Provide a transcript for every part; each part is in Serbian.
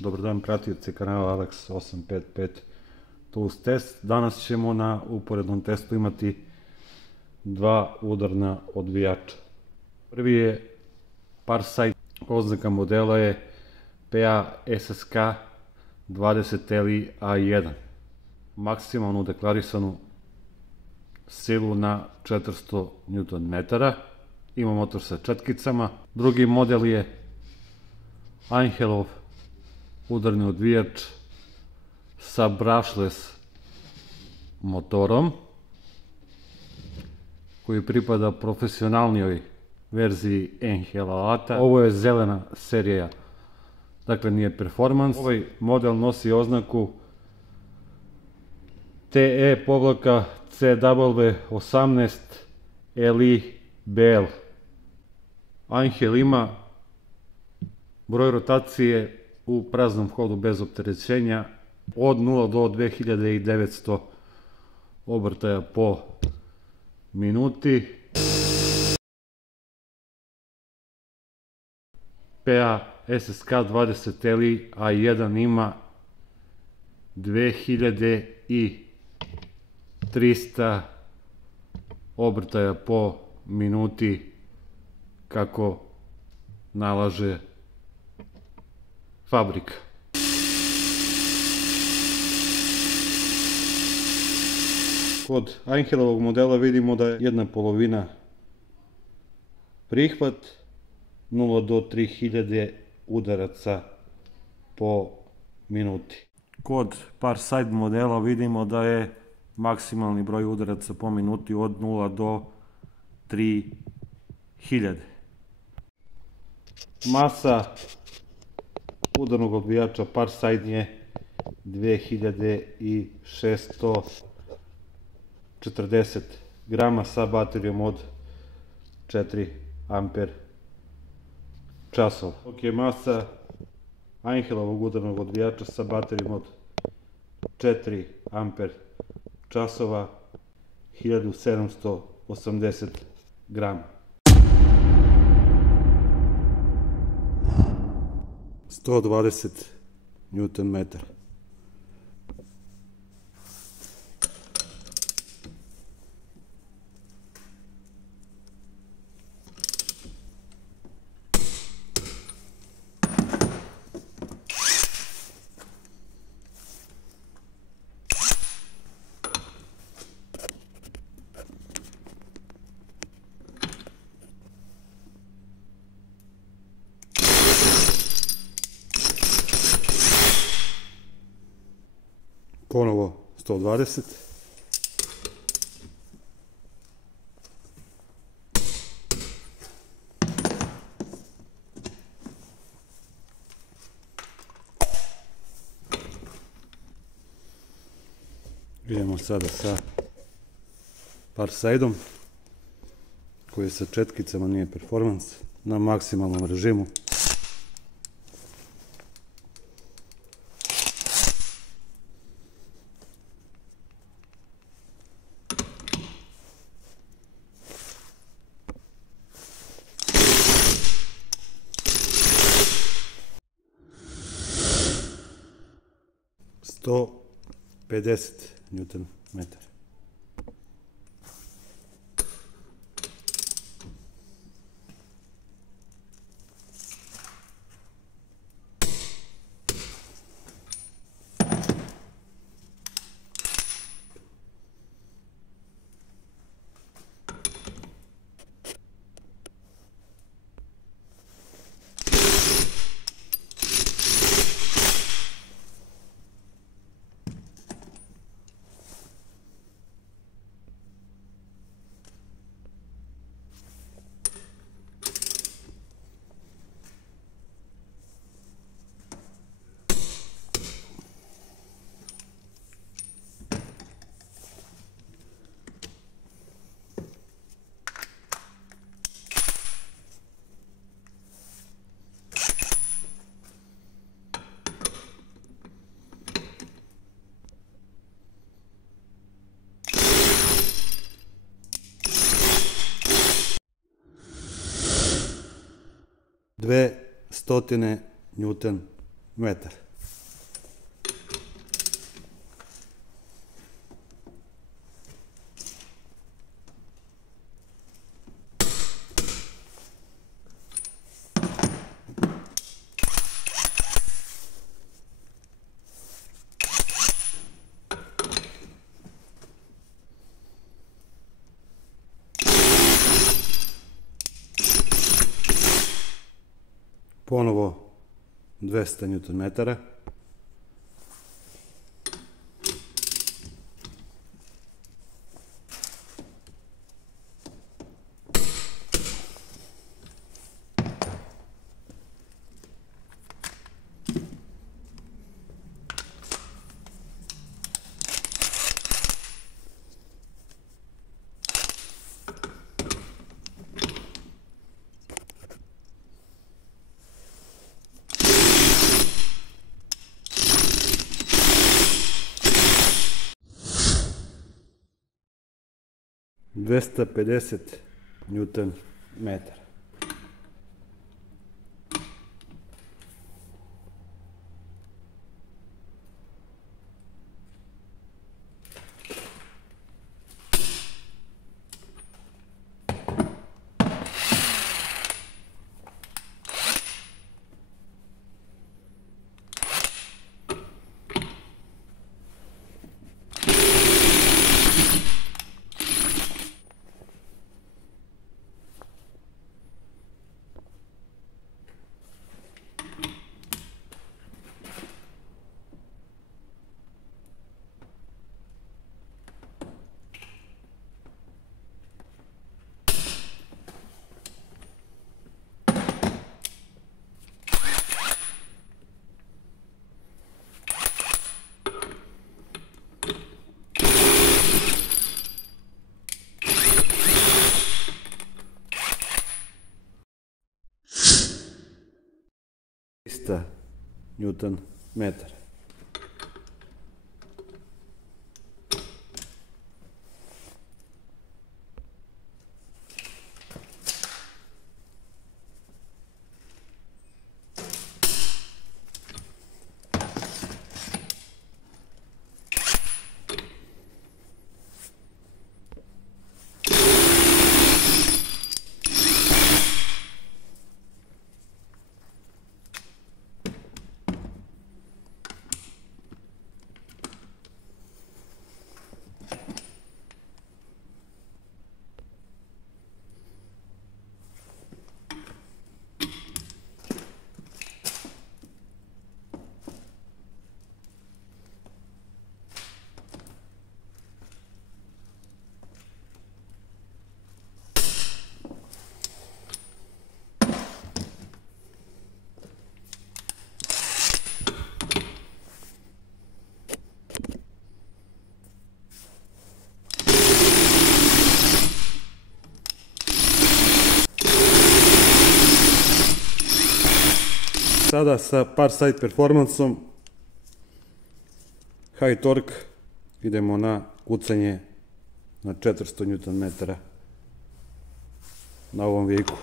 Dobar dan pratioci kanala Alex 855 Tools Test. Danas ćemo na uporednom testu imati dva udarna odvijača. Prvi je Parkside, oznaka modela je PA-SSK 20Li A1. Maksimalnu deklarisanu silu na 400 Nm. Ima motor sa četkicama. Drugi model je Angelov udarni odvijač sa brushless motorom koji pripada profesionalnijoj verziji Angel alata. Ovo je zelena serija, dakle nije performans. Ovaj model nosi oznaku TE-CW18LI-BL. Angel ima broj rotacije u praznom hodu bez opterećenja od 0 do 2900 obrtaja po minuti. PA-SSK 20Li A1 ima 2300 obrtaja po minuti kako nalaže fabrika. Kod Angelovog modela vidimo da je jedna polovina prihvat, 0 do 3000 udaraca po minuti. Kod Parkside modela vidimo da je maksimalni broj udaraca po minuti od 0 do 3000. Masa udarnog odvijača Parkside je 2640 grama sa baterijom od 4 amper časova. Dok je masa Angelovog udarnog odvijača sa baterijom od 4 amper časova 1780 grama. 120 Nm. Ponovo 120. Idemo sada sa Parksideom koji je sa četkicama, nije performans, na maksimalnom režimu. To 50 Nm. Dve stotine Newton metar. Ponovo 200 Nm. ...250 Nm. Newton metar. Sada sa par side performansom high torque idemo na kucanje na 400 Nm na ovom viku.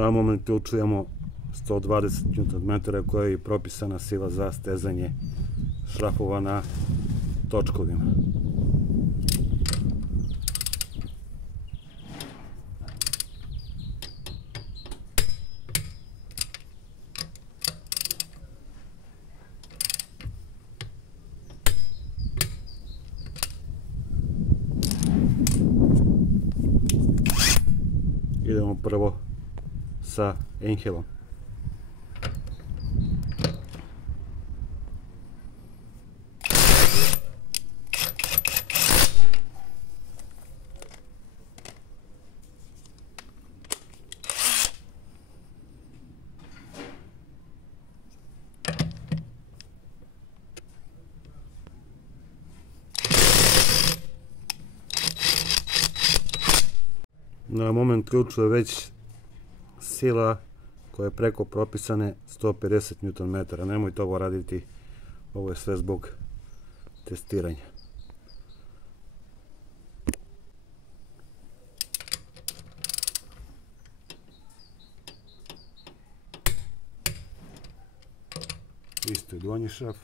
Na ovom momentu čujemo 120 Nm koja je propisana sila za stezanje šrafova na točkovima. Idemo prvo sa Engelom. Na moment ključu je već sila koja je preko propisane 150 Nm. Nemojte ovo raditi, ovo je sve zbog testiranja. Isto je donji šraf.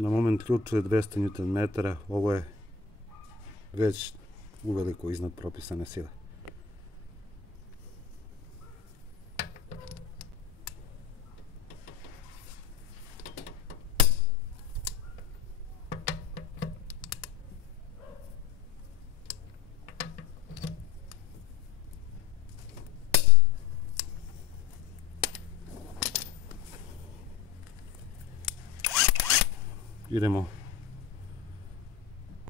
Na moment ključu je 200 Nm, ovo je već uveliko iznad propisane sile. Idemo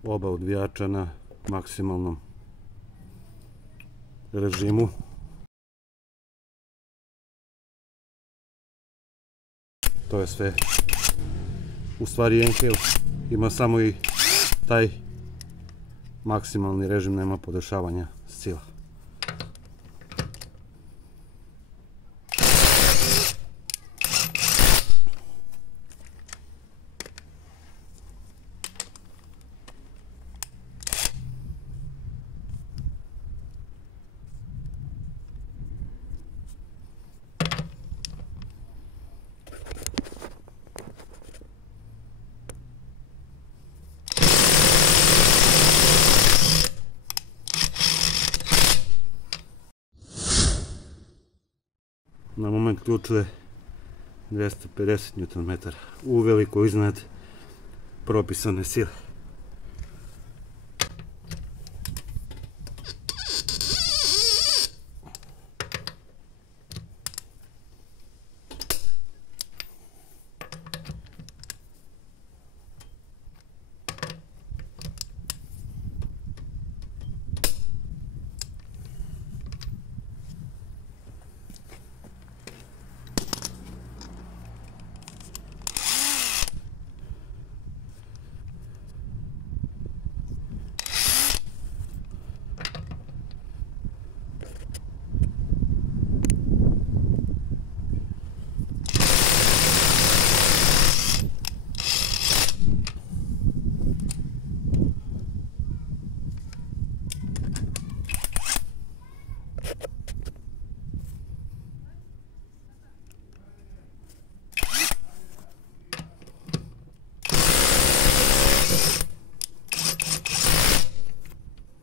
oba odvijača na maksimalnom režimu. To je sve. U stvari Engel ima samo i taj maksimalni režim, nema podešavanja sila. Na moment ključu je 250 Nm, uveliko iznad propisane sile.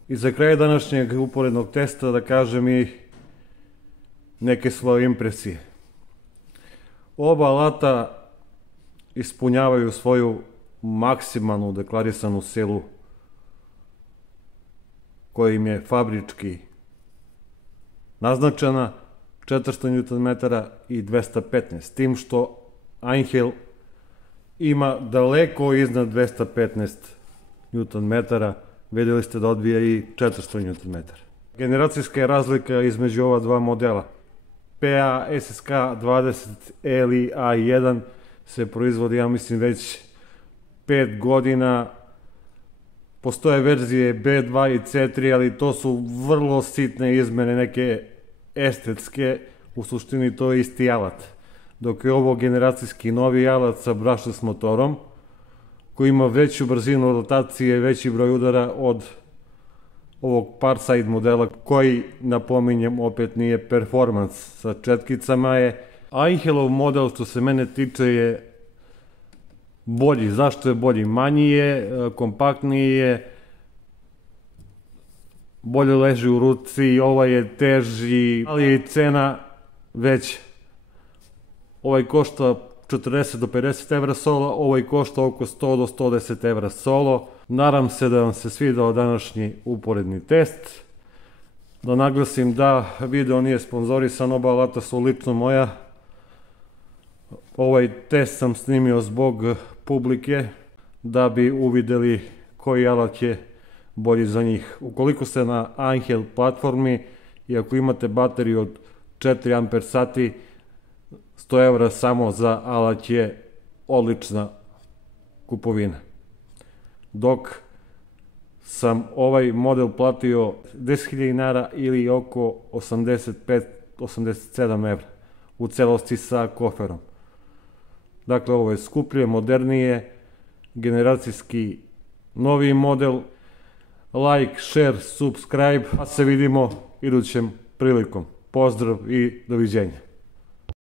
I za kraj današnjeg uporednog testa da kažem i neke svoje impresije. Oba alata ispunjavaju svoju maksimalnu deklarisanu silu koja im je fabrički naznačena, 400 Nm i 215, s tim što Angel ima daleko iznad 215 Nm, vidjeli ste da odbija i 400 Nm. Generacijska je razlika između ova dva modela. PA SSK 20 Li A1 se proizvodi, ja mislim, već 5 godina. Postoje verzije B2 i C3, ali to su vrlo sitne izmene, neke estetske, u suštini to je isti alat. Dok je ovo generacijski novi alat sa brushless motorom, koji ima veću brzinu rotacije, veći broj udara od ovog Parside modela, koji, napominjem, opet nije performans sa četkicama je. Angelov model, što se mene tiče, je bolji. Zašto je bolji? Manji je, kompaktniji je, bolje leži u ruci, ovaj je teži, ali je i cena veća. Ovaj košta 40 do 50 evra solo, ovaj košta oko 100 do 110 evra solo. Nadam se da vam se svidao današnji uporedni test. Da naglasim da video nije sponzorisan, oba alata su lično moja. Ovaj test sam snimio zbog publike, da bi uvideli koji alat je bolji za njih. Ukoliko ste na Angel platformi i ako imate bateriju od 4 amper sati, 100 evra samo za alat je odlična kupovina. Dok sam ovaj model platio 10.000 dinara ili oko 85-87 evra u celosti sa koferom. Dakle, ovo je skuplje, modernije, generacijski novi model. Like, share, subscribe, a se vidimo idućem prilikom. Pozdrav i doviđenja.